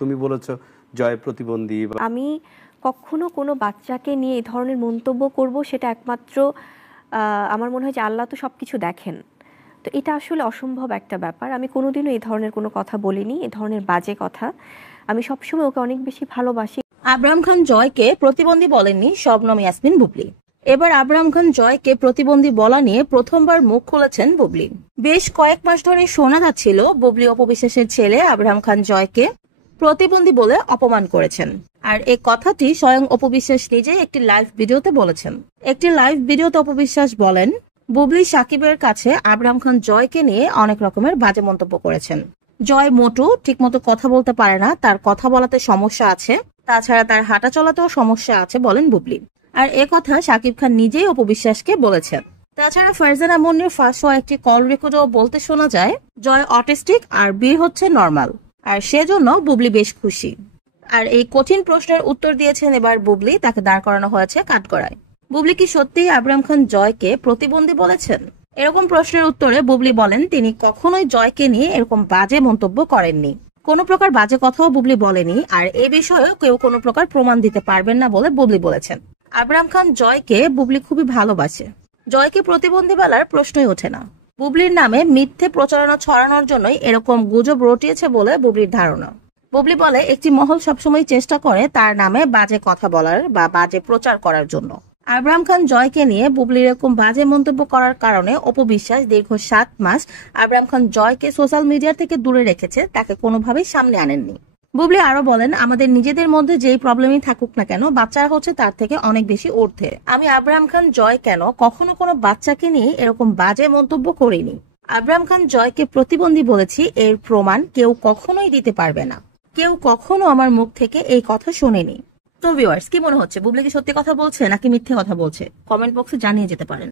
তুমি বলেছো জয় প্রতিবন্ধী। আমি কখনো কোনো বাচ্চাকে নিয়ে এই ধরনের মন্তব্য করব সেটা একমাত্র আমার মনে হয় যে আল্লাহ তো সবকিছু দেখেন, তো এটা আসলে অসম্ভব একটা ব্যাপার। আমি কোনোদিনও এই ধরনের কোনো কথা বলিনি, এই ধরনের বাজে কথা। আমি সবসময় ওকে অনেক বেশি ভালোবাসি। আবরাম খান জয়কে প্রতিবন্ধী বলেননি শবনম ইয়াসমিন বুবলি। এবার আবরাম খান জয়কে প্রতিবন্ধী বলা নিয়ে প্রথমবার মুখ খুলেছেন বুবলি। বেশ কয়েক মাস ধরে শোনা যাচ্ছিল বুবলি অপবিশ্বাসের ছেলে আবরাম খান জয়কে প্রতিবন্ধী বলে অপমান করেছেন। আর এই কথাটি স্বয়ং অপবিশ্বাস নিজেই একটি লাইভ ভিডিওতে বলেছেন। একটি লাইভ ভিডিওতে অপবিশ্বাস বলেন, বুবলি সাকিবের কাছে আবরাম খান জয়কে নিয়ে অনেক রকমের বাজে মন্তব্য করেছেন। জয় মোটু ঠিকমতো কথা বলতে পারে না, তার কথা বলাতে সমস্যা আছে, তাছাড়া তার হাঁটা চলাতেও সমস্যা আছে বলেন বুবলি। আর এ কথা সাকিব খান নিজেই অপবিশ্বাসকে বলেছেন। তাছাড়া ফারজানা মুন্নির ফাঁস হওয়া একটি কল রেকর্ডও বলতে শোনা যায় জয় অটিস্টিক আর বীর হচ্ছে নর্মাল, আর সেজন্য বুবলি বেশ খুশি। আর এই কঠিন প্রশ্নের উত্তর দিয়েছেন এবার বুবলি, তাকে দাঁড় করানো হয়েছে কাঠগড়ায়। বুবলি কি সত্যিই আবরাম খান জয়কে প্রতিবন্ধী বলেছেন? এরকম প্রশ্নের উত্তরে বুবলি বলেন তিনি কখনোই জয়কে নিয়ে এরকম বাজে মন্তব্য করেননি, কোনো প্রকার বাজে কথাও বুবলি বলেনি, আর এ বিষয়ে কেউ কোনো প্রকার প্রমাণ দিতে পারবেন না বলে বুবলি বলেছেন। আবরাম খান জয়কে বুবলি খুবই ভালোবাসে, জয়কে প্রতিবন্ধী বলার প্রশ্নই ওঠে না। বুবলির নামে মিথ্যে প্রচারণা ছড়ানোর জন্যই এরকম গুজব রটিয়েছে বলে বুবলির ধারণা। বুবলি বলে একটি মহল সবসময় চেষ্টা করে তার নামে বাজে কথা বলার বা বাজে প্রচার করার জন্য। আবরাম খান জয়কে নিয়ে বুবলির এরকম বাজে মন্তব্য করার কারণে অপবিশ্বাস দীর্ঘ 7 মাস আবরাম খান জয়কে সোশ্যাল মিডিয়া থেকে দূরে রেখেছে, তাকে কোনোভাবেই সামনে আনেননি। বুবলি আরো বলেন, আমাদের নিজেদের মধ্যে যেই প্রবলেমই থাকুক না কেন, বাচ্চারা হচ্ছে তার থেকে অনেক বেশি ঊর্ধ্বে। আমি আবরাম খান জয় কেন কখনো কোনো বাচ্চাকে নিয়ে এরকম বাজে মন্তব্য করিনি। আবরাম খান জয়কে প্রতিবন্ধী বলেছি, এর প্রমাণ কেউ কখনোই দিতে পারবে না। কেউ কখনো আমার মুখ থেকে এই কথা শোনেনি। তো ভিউয়ার্স, কি মনে হচ্ছে বুবলি কি সত্যি কথা বলছে নাকি মিথ্যে কথা বলছে? কমেন্ট বক্সে জানিয়ে যেতে পারেন।